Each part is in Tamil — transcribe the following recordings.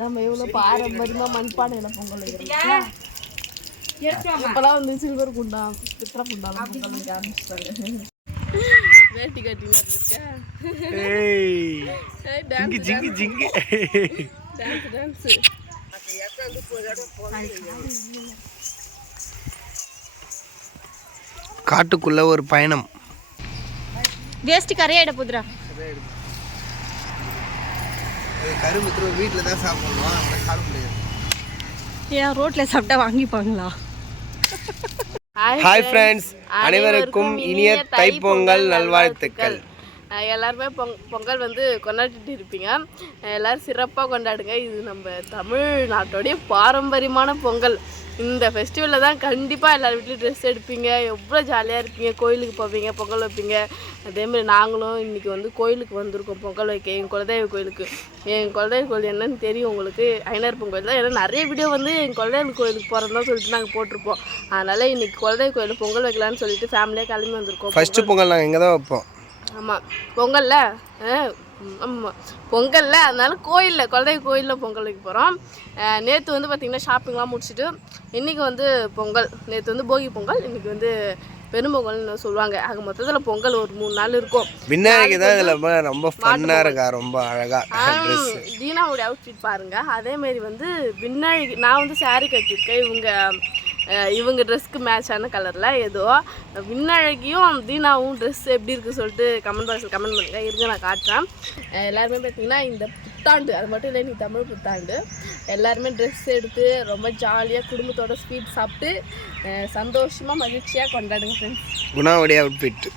நம்ம எவ்வளோ பாரம்பரியமாக மண்பானையில் பொங்கல் வைக்கிறோம். இப்போலாம் வந்து சில்வர் குண்டா பித்தளை குண்டாலாம் பொங்கல் வைக்க ஆரம்பிச்சிட்டாங்க. வேட்டி கட்டினா இருக்கா டான்ஸ் காட்டுக்குள்ள ஒரு பயணம். வேஸ்ட் கரையாயிட போதுரா. கரும்பு வீட்டில் தான் சாப்பிடணும், சாப்பிட முடியாது. ஏன் ரோட்ல சாப்பிட்டா வாங்கிப்பாங்களா? ஹாய் ஃப்ரெண்ட்ஸ், அனைவருக்கும் இனிய தைப்பொங்கல் நல்வாழ்த்துக்கள். எல்லாருமே பொங்கல் வந்து கொண்டாடிட்டு இருப்பீங்க. எல்லோரும் சிறப்பாக கொண்டாடுங்க. இது நம்ம தமிழ்நாட்டோடைய பாரம்பரியமான பொங்கல். இந்த ஃபெஸ்டிவலில் தான் கண்டிப்பாக எல்லார் வீட்லேயும் ட்ரெஸ் எடுப்பீங்க, எவ்வளோ ஜாலியாக இருப்பீங்க, கோயிலுக்கு போவீங்க, பொங்கல் வைப்பீங்க. அதேமாதிரி நாங்களும் இன்றைக்கி வந்து கோயிலுக்கு வந்திருக்கோம் பொங்கல் வைக்க, என் குலதெய்வ கோயிலுக்கு. என் குலதெய்வ கோயில் என்னன்னு தெரியும் உங்களுக்கு, ஐயனார்ப்பன் கோயில் தான். ஏன்னா நிறைய வீடியோ வந்து என் குலதெய்வ கோயிலுக்கு போகிறதா சொல்லிட்டு நாங்கள் போட்டிருப்போம். அதனால் இன்றைக்கி குலதெய்வ கோயிலில் பொங்கல் வைக்கலான்னு சொல்லிட்டு ஃபேமிலியாக கிளம்பி வந்திருக்கோம். ஃபஸ்ட்டு பொங்கல் நாங்கள் இங்கே தான் வைப்போம். ஆமாம் பொங்கலில் ஆமாம் பொங்கலில், அதனால கோயிலில் குலதெய்வ கோயிலில் பொங்கல் வைக்க போகிறோம். நேற்று வந்து பார்த்திங்கன்னா ஷாப்பிங்லாம் முடிச்சுட்டு இன்றைக்கி வந்து பொங்கல். நேற்று வந்து போகி பொங்கல், இன்றைக்கி வந்து பெரும்பொங்கல்னு சொல்லுவாங்க. ஆக மொத்தத்தில் பொங்கல் ஒரு 3 நாள் இருக்கும். விநாயகர் தான் இதில் ரொம்ப ஃபன்னாக இருக்கா, ரொம்ப அழகாக. தீனாவுடைய அவுட்ஃபிட் பாருங்கள். அதேமாரி வந்து விநாயகர், நான் வந்து சாரீ கட்டியிருக்கேன். இவங்க ட்ரெஸ்க்கு மேட்சான கலரில். ஏதோ விண்ணழகியும் தீனாவும் ட்ரெஸ் எப்படி இருக்குது சொல்லிட்டு கமெண்ட் பாக்ஸில் கமெண்ட் பண்ணுங்கள். இருங்க நான் காட்டுறேன். எல்லாருமே பார்த்திங்கன்னா இந்த புத்தாண்டு, அது மட்டும் இல்லை இன்றைக்கி தமிழ் புத்தாண்டு, எல்லாருமே ட்ரெஸ் எடுத்து ரொம்ப ஜாலியாக குடும்பத்தோட ஸ்வீட் சாப்பிட்டு சந்தோஷமாக மகிழ்ச்சியாக கொண்டாடுங்க ஃப்ரெண்ட்ஸ். குணாவுடைய அவுட்ஃபிட்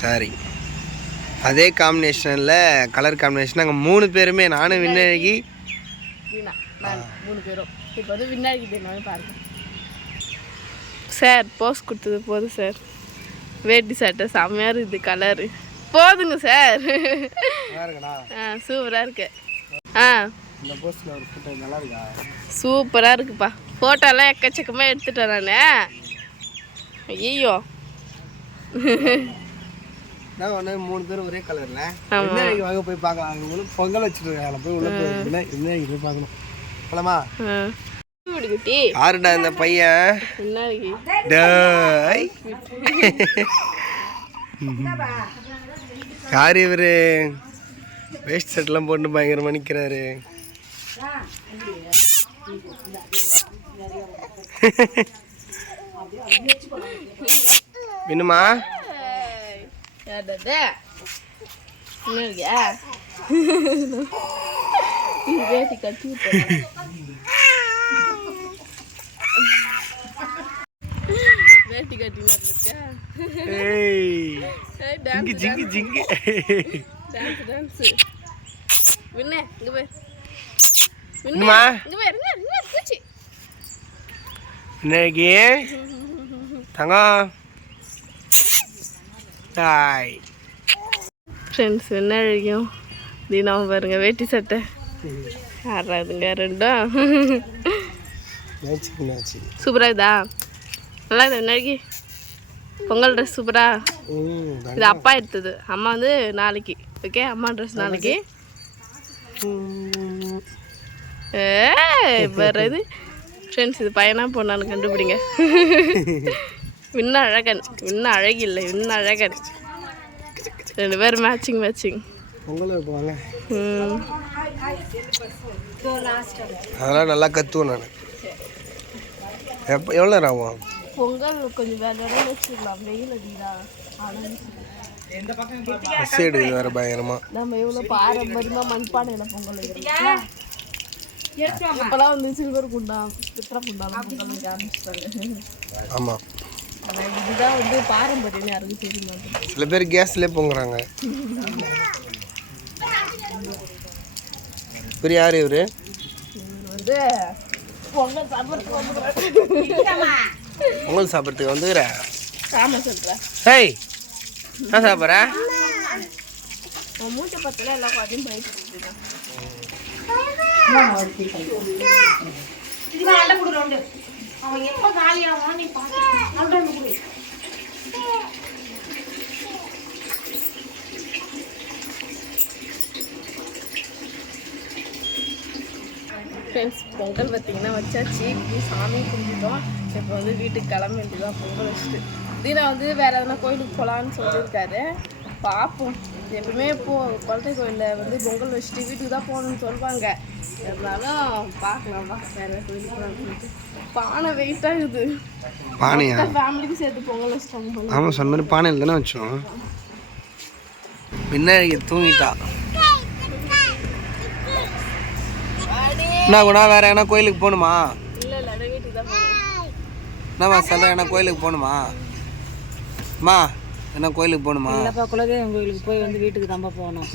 சாரி, அதே காம்பினேஷனில் கலர் காம்பினேஷன். நாங்கள் 3 பேருமே, நானும் விண்ணழகி தீனா, நான் 3 பேரும். இப்போ வந்து விநாயகர் தீனாவே பாருங்கள் சார். போஸ் கொடுத்தது போதும் சார். வேட்டி சட்டை செம்மையாக இருக்குது, கலரு போதுங்க சார். சூப்பராக இருக்கு. சூப்பராக இருக்குப்பா. ஃபோட்டோலாம் எக்கச்சக்கமாக எடுத்துட்டேன் நான். ஐயோ நான் ஒன்று 3 பேரும் ஒரே கலரில் வாங்க போய் பார்க்கலாம். பொங்கல் வச்சுருக்காங்க, போய் உள்ள போய் பார்க்கணும். போலாமா? யாருடா இந்த பையன்? யார் இவரு? வேஸ்ட் ஷர்ட்லாம் போட்டு பயங்கரமாக நிற்கிறாரு. வேணுமா? வேட்டி கட்டி வேட்டி கட்டினா இருக்கா டான்ஸ். விண்ணே இங்க போய் இன்னைக்கு தங்கம் தாய் ஃப்ரெண்ட்ஸ். விண்ணழகியும் தீனாவும் பாருங்க, வேட்டி சட்டை ஆடுறாதுங்க ரெண்டும். சூப்பராக இருக்குதா? நல்லா இருக்குது விண்ணழகி. பொங்கல் ட்ரெஸ் சூப்பரா. இது அப்பா எடுத்தது, அம்மா வந்து நாளைக்கு. ஓகே, அம்மா ட்ரெஸ் நாளைக்கு. வேறு இது ஃப்ரெண்ட்ஸ், இது பையனா பொண்ணான்னு கண்டுபிடிங்க. விண்ண அழகன், விண்ண அழகி இல்லை, விண்ண அழகன். 2 பேரும் மேட்சிங். அதெல்லாம் நல்லா கற்றுவேன் நான். எவ்வளோ நேரம் ஆகும்? பொங்கல் கொஞ்சம் வேலை வச்சுக்கலாம், வெயில் அடிக்குதா. பஸ் எடுக்குது வேறு பயங்கரமாக. நம்ம எவ்வளோ பாரம்பரியமாக மண்பானையில் பொங்கல் வைக்கிறோம். இப்போலாம் வந்து சில்வர் குண்டா பித்தளை குண்டாலாம் பொங்கல் வைக்க ஆரம்பிச்சிட்டாங்க. ஆமாம், இதுதான் வந்து பாரம்பரியம், யாருக்கும் தெரிய மாட்டேங்குது. சில பேர் கேஸ்லேயே பொங்குறாங்க. இவர் யார்? இவர் வந்து பொங்கல் சாப்பிட்றதுக்கு வந்துக்கிற. ஆமாம் சொல்கிறேன். ஹேய், நான் சாப்பிட்றேன். மூச்சை பத்தில் எல்லாம் அதையும் போயிட்டு அவன் எப்போ காலியாவான் நீ பார்த்து. ஃப்ரெண்ட்ஸ் பொங்கல் பார்த்தீங்கன்னா வச்சாச்சு, இப்படி சாமி கும்பிட்டோம். இப்போ வந்து வீட்டுக்கு கிளம்ப வேண்டியதான். பொங்கல் வச்சுட்டு தீனா வந்து வேறு எதனா கோயிலுக்கு போகலான்னு சொல்லியிருக்காரு. பார்ப்போம். எப்பவுமே குழந்தை கோயிலில் வந்து பொங்கல் வச்சுட்டு வீட்டுக்கு தான் போகணுன்னு சொல்லுவாங்க. இருந்தாலும் பார்க்கலாம்ப்பா, வேறு கோயிலுக்கு போகலான்னு. பானை வெயிட்டாக இருக்குது. பானையா? ஃபேமிலிக்கு சேர்த்து பொங்கல் வச்சுட்டாங்க. ஆமாம், சொன்ன மாதிரி பானையில் தானே வச்சோம். பின்னாடி தூங்கிட்டா. என்ன குணா, வேற எங்கன்னா கோயிலுக்கு போகணுமா? இல்லை இல்லை, வீட்டுக்கு தான் போகணும். என்னம்மா சொல்ல, என்ன கோயிலுக்கு போகணுமா? அம்மா என்ன கோயிலுக்கு போகணுமா? இல்லைப்பா, குலதெய்வம் கோயிலுக்கு போய் வந்து வீட்டுக்கு தான்ப்பா போகணும்.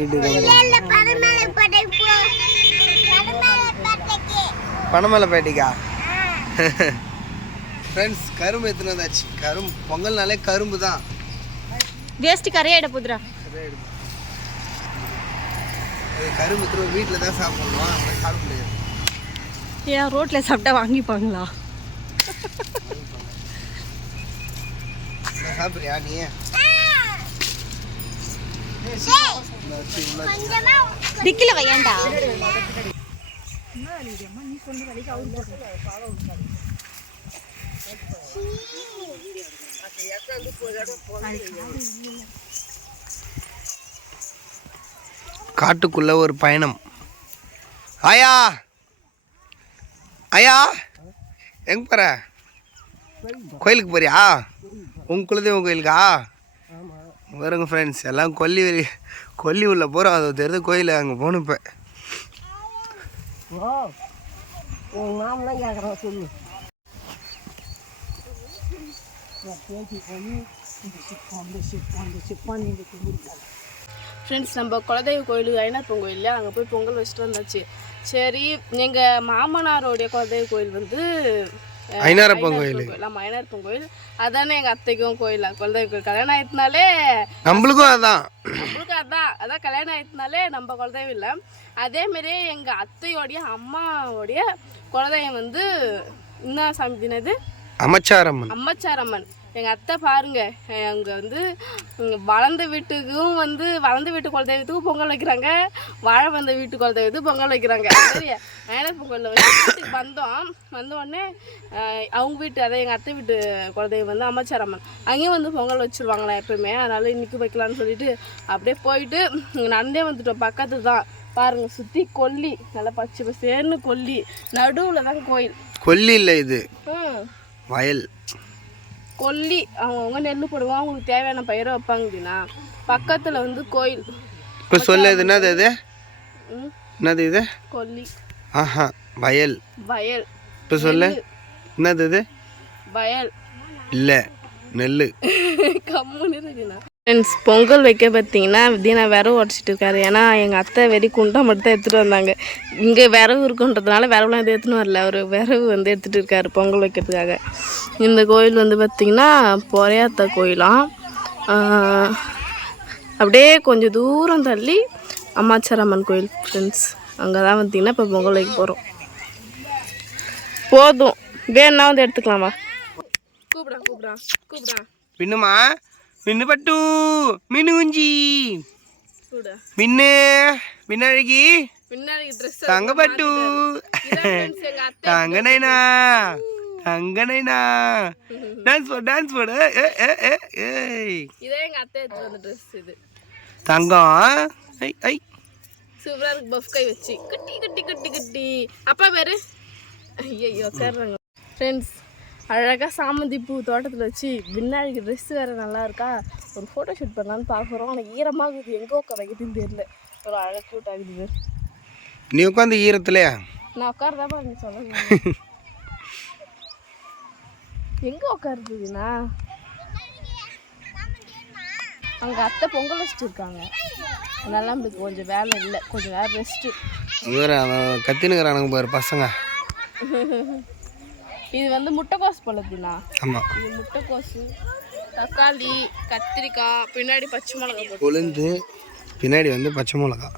பனமலைப்பேட்டைக்கா? ஃப்ரெண்ட்ஸ், கரும்பு எத்தனை வந்தாச்சு. கரும்பு பொங்கல்னாலே கரும்பு தான். வேஸ்ட்டு கரையாயிட புதுரா. கரும்பு எத்தனை வீட்டில் தான் சாப்பிடணும், அப்புறம் சாப்பிட முடியாது. ஏன் ரோட்டில் சாப்பிட்டா வாங்கிப்பாங்களா? சாப்பிட்றியா நீ? டிக்கில வையாண்டா. காட்டுக்குள்ள ஒரு பயணம். ஆயா ஐயா, எங்க போற? கோயிலுக்கு போறியா? உங்க குலதெய்வம் கோயிலுக்கா? வருங்க ஃப்ரெண்ட்ஸ், எல்லாம் கொல்லி உள்ள போகிறோம். அது தெரிஞ்ச கோயில், அங்கே போகணும். இப்போ ஃப்ரெண்ட்ஸ், நம்ம குலதெய்வ கோயிலுக்கு ஐனார்ப்பன் கோயில், அங்கே போய் பொங்கல் வச்சுட்டு வந்தாச்சு. சரி, எங்கள் மாமனாரோடைய குலதெய்வ கோயில் வந்து ஐனார்ப்பன் கோயில். நம்ம ஐனார்ப்பன் கோயில் அதானே எங்கள் அத்தைக்கும் கோயில். குலதெய்வ கோயில் கல்யாணம் ஆயிடுனாலே நம்மளுக்கும் அதான் அதான் கல்யாணம் ஆயிடுனாலே நம்ம குலதெய்வம் இல்லை. அதேமாரியே எங்கள் அத்தையோடைய அம்மாவோடைய குலதெய்வம் வந்து என்ன சாமி தினது? அம்மச்சாரம்மன். எங்கள் அத்தை பாருங்க, அங்கே வந்து வளர்ந்த வீட்டுக்கும் வந்து வளர்ந்த வீட்டு குலதெய்வத்துக்கும் பொங்கல் வைக்கிறாங்க, வாழை வந்த வீட்டு குலதெய்வத்துக்கு பொங்கல் வைக்கிறாங்க. சரி, ஐனார் பொங்கலில் வந்து வீட்டுக்கு வந்தோடனே அவங்க வீட்டு, அதாவது எங்கள் அத்தை வீட்டு குலதெய்வம் வந்து அம்மச்சாரம்மன், அங்கேயும் வந்து பொங்கல் வச்சுருவாங்களா எப்போயுமே. அதனால் இன்றைக்கி வைக்கலான்னு சொல்லிட்டு அப்படியே போயிட்டு நடந்தே வந்துட்டோம். பக்கத்து தான் பாருங்கள், சுற்றி கொல்லி, நல்லா பச்சை பசேர்னு கொல்லி, நடுவில் தான் கோயில். கொல்லி இல்லை, இது வயல். கொல்லி அவங்கவுங்க நெல் போடுவாங்க, அவங்களுக்கு தேவையான பயிரை வைப்பாங்க. அப்படின்னா பக்கத்தில் வந்து கோயில். இப்போ சொல்ல, இது என்னது? இது என்னது? இது கொல்லி. ஆஹா, வயல். இப்போ சொல்ல, என்னது? இது வயல் இல்லை, நெல். கம்முன்னு இருக்குண்ணா. ஃப்ரெண்ட்ஸ், பொங்கல் வைக்க பார்த்தீங்கன்னா தீனா விரவு உடச்சிட்டு இருக்காரு. ஏன்னா எங்கள் அத்தை வெறி குண்டா மட்டும் தான் எடுத்துகிட்டு வந்தாங்க. இங்கே விரவு இருக்குன்றதுனால விரவுலாம் எது எடுத்துன்னு வரல, ஒரு விரவு வந்து எடுத்துகிட்டு இருக்காரு பொங்கல் வைக்கிறதுக்காக. இந்த கோயில் வந்து பார்த்திங்கன்னா பொறையாத்த கோயிலாம். அப்படியே கொஞ்சம் தூரம் தள்ளி அம்மாச்சாரம்மன் கோயில். ஃப்ரெண்ட்ஸ், அங்கே தான் பார்த்திங்கன்னா இப்போ பொங்கல் வைக்க போகிறோம். போதும், வேணா வந்து எடுத்துக்கலாமா? கூப்பிடா பின்னுமா, மின்னு பட்டு, மின்னு குஞ்சி, மின்னழகி, தங்க பட்டு, தங்க நைனா, தங்க நைனா, டான்ஸ் போடு. இதே எங்க அத்தை எடுத்து வந்த ட்ரெஸ். இது தங்கம். சூப்பரா இருக்கு, பஃப் கை வச்சு குட்டி குட்டி குட்டி குட்டி. அப்பா பேரு ஐயோ சேர்றாங்க. ஃப்ரெண்ட்ஸ், அழகாக சாமந்தி பூ தோட்டத்தில் வச்சு பின்னாடிக்கு ட்ரெஸ்ஸு வேறு நல்லா இருக்கா, ஒரு ஃபோட்டோ ஷூட் பண்ணலான்னு பார்க்குறோம். ஆனால் ஈரமாகுது, எங்கே உட்கார வைக்கிறதுன்னு தெரியல. ஒரு அழகாக க்யூட் ஆகுது. நீ உட்காந்து ஈரத்துலையா? நான் உட்காரதாப்பா நீ சொல்லுங்க. எங்கே உட்காருதுண்ணா? அங்கே அத்தை பொங்கல் வச்சுட்டு இருக்காங்க, அதனால நம்மளுக்கு கொஞ்சம் வேலை இல்லை, கொஞ்சம் வேலை ரெஸ்ட்டு. கத்தினுக்கிறானுங்க பாரு பசங்க. இது வந்து முட்டைக்கோஸ் பழத்துனா? ஆமாம், இது முட்டைக்கோசு, தக்காளி, கத்திரிக்காய், பின்னாடி பச்சை மிளகா, உளுந்து, பின்னாடி வந்து பச்சை மிளகா.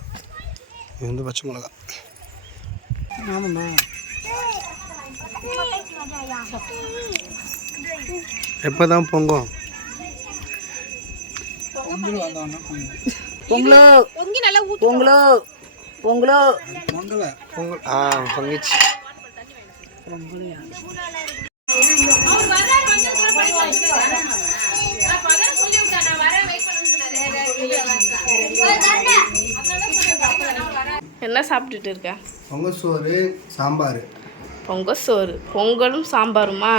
இது வந்து பச்சை மிளகா. ஆமாம்மா. எப்போ தான் பொங்கும்? பொங்கலோ பொங்கிச்சு. என்ன சாப்பிட்டுட்டு இருக்க? பொங்கல் சோறு சாம்பார். பொங்கல் சோறு, பொங்கலும் சாம்பாருமா?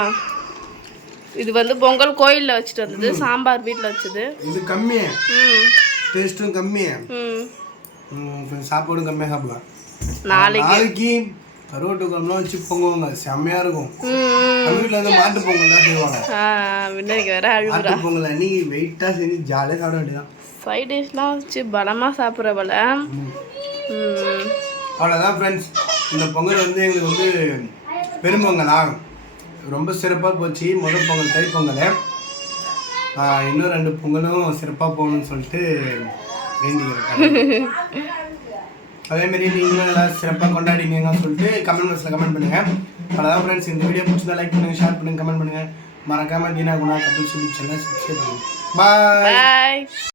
இது வந்து பொங்கல் கோயிலில் வச்சுட்டு வந்தது, சாம்பார் வீட்டில் வச்சது. இது கம்மி, ம் டேஸ்ட்டும் கம்மி, ம் சாப்பாடும் கம்மியாக சாப்பிடலாம். நாளைக்கு கருவாட்டு குழம்புலாம் வச்சு பொங்குவாங்க, செம்மையாக இருக்கும். ம் நம்ம வீட்டில் வந்து மாட்டு பொங்கல் தான் செய்வாங்க. விநாயகர் வேற அழுகுறா. மாட்டு பொங்கல் அன்னைக்கு வெயிட்டாக செஞ்சு ஜாலியாக சாப்பிட வேண்டியதான். சைட் டிஷ்லாம் வச்சு பலமாக சாப்பிட்ற போல. அவ்வளோதான் ஃப்ரெண்ட்ஸ், இந்த பொங்கல் வந்து எங்களுக்கு வந்து பெரும்பொங்கலா ரொம்ப சிறப்பாக போச்சு. முதல் பொங்கல் தை பொங்கல், இன்னும் 2 பொங்கலும் சிறப்பாக போகணும்னு சொல்லிட்டு வேண்டிக்கிறேன். அதேமாரி நீங்களும் எல்லாம் சிறப்பாக கொண்டாடினீங்கன்னு சொல்லிட்டு கமெண்ட் பாக்ஸில் கமெண்ட் பண்ணுங்கள். அவ்வளோதான் ஃப்ரெண்ட்ஸ், இந்த வீடியோ பிடிச்சதா லைக் பண்ணுங்கள், ஷேர் பண்ணுங்கள், கமெண்ட் பண்ணுங்கள். மறக்காமல் தீனா குணா கபில் யூடியூப் சேனலை சப்ஸ்கிரைப் பண்ணுங்கள். பாய்.